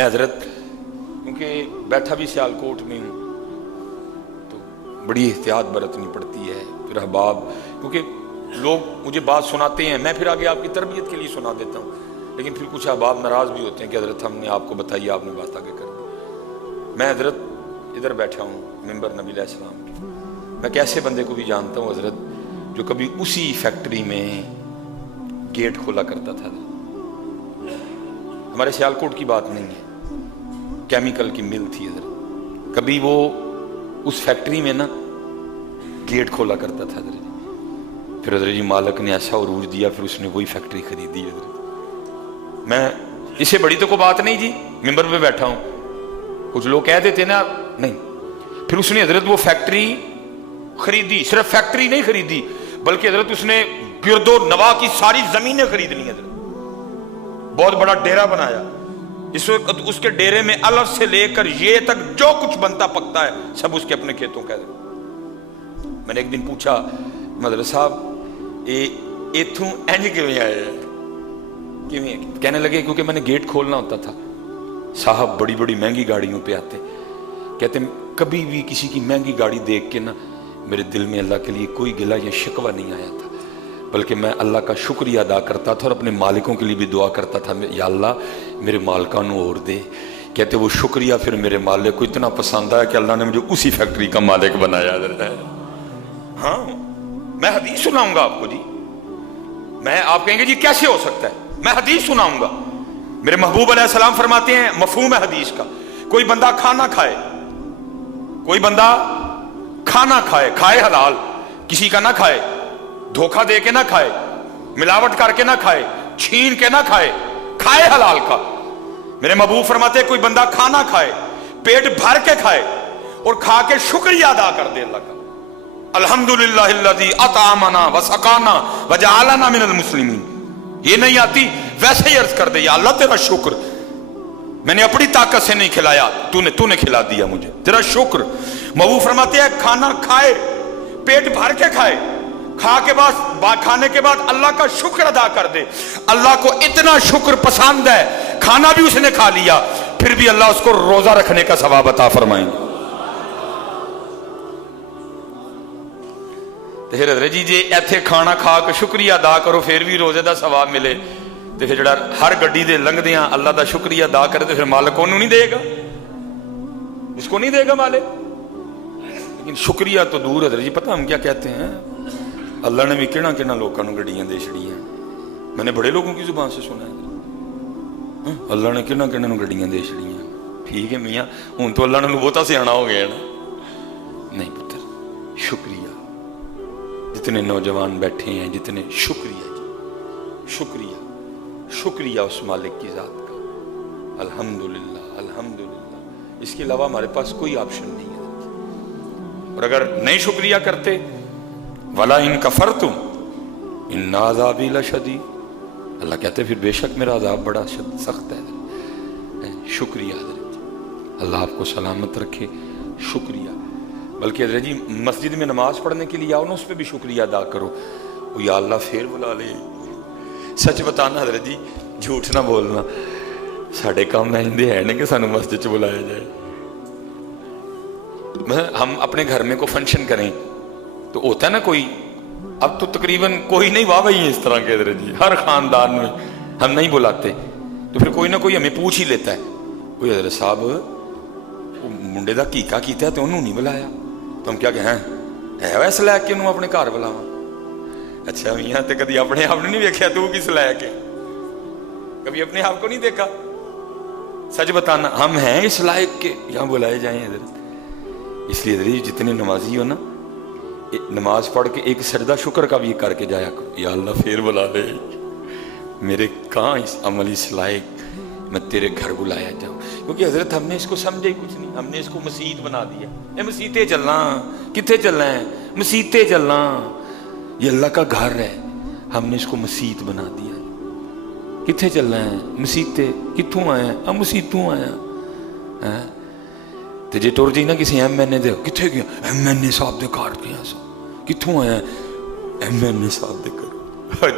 میں حضرت کیونکہ بیٹھا بھی سیالکوٹ میں ہوں تو بڑی احتیاط برتنی پڑتی ہے. پھر احباب کیونکہ لوگ مجھے بات سناتے ہیں، میں پھر آگے آپ کی تربیت کے لیے سنا دیتا ہوں، لیکن پھر کچھ احباب ناراض بھی ہوتے ہیں کہ حضرت ہم نے آپ کو بتائی، آپ نے بات آگے کر دی. میں حضرت ادھر بیٹھا ہوں ممبر نبی علیہ السلام کی. میں کیسے بندے کو بھی جانتا ہوں حضرت جو کبھی اسی فیکٹری میں گیٹ کھولا کرتا تھا. ہمارے سیالکوٹ کی بات نہیں ہے، کیمیکل کی مل تھی حضرت، کبھی وہ اس فیکٹری میں نا گیٹ کھولا کرتا تھا حضرت. پھر حضرت جی مالک نے ایسا عروج دیا، پھر اس نے وہی فیکٹری خریدی حضرت. میں اسے بڑی تو کوئی بات نہیں جی، ممبر پہ بیٹھا ہوں، کچھ لوگ کہہ دیتے نا نہیں. پھر اس نے حضرت وہ فیکٹری خریدی، صرف فیکٹری نہیں خریدی بلکہ حضرت اس نے گرد و نواح کی ساری زمینیں خرید لی حضرت. بہت بڑا ڈیرا بنایا، اس وقت اس کے ڈیرے میں الف سے لے کر یہ تک جو کچھ بنتا پکتا ہے سب اس کے اپنے کھیتوں کا. میں نے ایک دن پوچھا مدرسہ صاحب ایتھوں اینج کیویں آئے کیویں؟ کہنے لگے کیونکہ میں نے گیٹ کھولنا ہوتا تھا. صاحب بڑی بڑی مہنگی گاڑیوں پہ آتے، کہتے کبھی بھی کسی کی مہنگی گاڑی دیکھ کے نا میرے دل میں اللہ کے لیے کوئی گلہ یا شکوہ نہیں آیا تھا، بلکہ میں اللہ کا شکریہ ادا کرتا تھا اور اپنے مالکوں کے لیے بھی دعا کرتا تھا یا اللہ میرے مالکانوں اور دے. کہتے وہ شکریہ پھر میرے مالک کو اتنا پسند آیا کہ اللہ نے مجھے اسی فیکٹری کا مالک بنایا. ہاں میں حدیث سناؤں گا آپ کو جی، میں آپ کہیں گے جی کیسے ہو سکتا ہے، میں حدیث سناؤں گا. میرے محبوب علیہ السلام فرماتے ہیں مفہوم ہے حدیث کا، کوئی بندہ کھانا کھائے، کوئی بندہ کھانا کھائے، کھائے حلال، کسی کا نہ کھائے، دھوکہ دے کے نہ کھائے، ملاوٹ کر کے نہ کھائے، چھین کے نہ کھائے، کھائے حلال کا. میرے محبوب فرماتے ہیں کوئی بندہ کھانا کھائے، پیٹ بھر کے کھائے اور کھا کے شکریہ ادا کر دے اللہ کا، الحمدللہ الذی اطعمنا وسقانا وجعلنا من المسلمین. یہ نہیں آتی ویسے ہی عرض کر دے یا اللہ تیرا شکر، میں نے اپنی طاقت سے نہیں کھلایا، تو نے کھلا دیا مجھے، تیرا شکر. محبوب فرماتے ہیں کھانا کھائے، پیٹ بھر کے کھائے، کھانے کے بعد اللہ کا شکر ادا کر دے. اللہ کو اتنا شکر پسند ہے، کھانا بھی اس نے کھا لیا پھر بھی اللہ اس کو روزہ رکھنے کا ثواب عطا فرمائیں گے. پھر حضرت جی ایتھے کھانا کھا کے شکریہ ادا کرو پھر بھی روزے دا ثواب ملے، تو پھر جڑا ہر گڈی دے لنگدیاں اللہ دا شکریہ ادا کرے تو پھر مالک انہوں نہیں دے گا، اس کو نہیں دے گا مالک. لیکن شکریہ تو دور حضرت جی، پتہ ہم کیا کہتے ہیں، اللہ نے بھی کہنا کہنا لوگوں کو گڈیاں دے چھڑیاں. میں نے بڑے لوگوں کی زبان سے سنا ہے اللہ نے کہنا کہنا گڈیاں دے چھڑیاں. ٹھیک ہے میاں، ہوں تو اللہ نے بہتا سیانا ہو گیا نا. نہیں پتر، شکریہ. جتنے نوجوان بیٹھے ہیں جتنے، شکریہ جی، شکریہ، شکریہ اس مالک کی ذات کا. الحمدللہ الحمدللہ، اس کے علاوہ ہمارے پاس کوئی آپشن نہیں ہے. اور اگر نہیں شکریہ کرتے وَلَا إِن كَفَرْتُمْ إِنَّ عَذَابِي لَشَدِيدٌ، اللہ کہتے پھر بے شک میرا عذاب بڑا سخت ہے. شکریہ حضرت، اللہ آپ کو سلامت رکھے. شکریہ. بلکہ حضرت جی مسجد میں نماز پڑھنے کے لیے آؤ نا، اس پہ بھی شکریہ ادا کرو. وہ یا اللہ پھر بلا لے. سچ بتانا حضرت جی، جھوٹ نہ بولنا، ساڑھے کام ایندے ہیں کہ سانو مسجد چ بلایا جائے. ہم اپنے گھر میں کوئی فنکشن کریں تو ہوتا ہے نا کوئی، اب تو تقریباً کوئی نہیں واہ بھائی اس طرح کے حضرت جی، ہر خاندان میں ہم نہیں بلاتے تو پھر کوئی نہ کوئی ہمیں پوچھ ہی لیتا ہے، کوئی حضرت صاحب منڈے دا کیکا کیتا ہے تو انہوں نہیں بلایا. تو ہم کیا کہیں ہے ویسے لے کے انہوں اپنے گھر بلاواں. اچھا میاں تے کدی اپنے آپ نے نہیں دیکھا تو کس لے کے، کبھی اپنے آپ کو نہیں دیکھا. سچ بتانا ہم ہیں اس لائق کے یہاں بلائے جائیں حضرت. اس لیے حضرت جتنے نمازی ہو نا، نماز پڑھ کے ایک سجدہ شکر کا بھی کر کے جایا کرو، یا اللہ پھر بلا لے، میرے کہاں اس عمل اس لائق میں تیرے گھر بلایا جاؤں. کیونکہ حضرت ہم نے اس کو سمجھا ہی کچھ نہیں، ہم نے اس کو مسجد بنا دیا. اے مسیتے چلنا، کتنے چلنا ہے، مسیتے چلنا، یہ اللہ کا گھر ہے، ہم نے اس کو مسجد بنا دیا. کتنے چلنا ہے، مسیتے، کتوں آیا، ہم مسیتوں آیا. تو جی ٹور جی نا کسی ایم این اے دے، کتنے گیا، ایم این اے صاحب دے گھر گیا سو، کتوں آیا، ایم این اے صاحب دے گھر.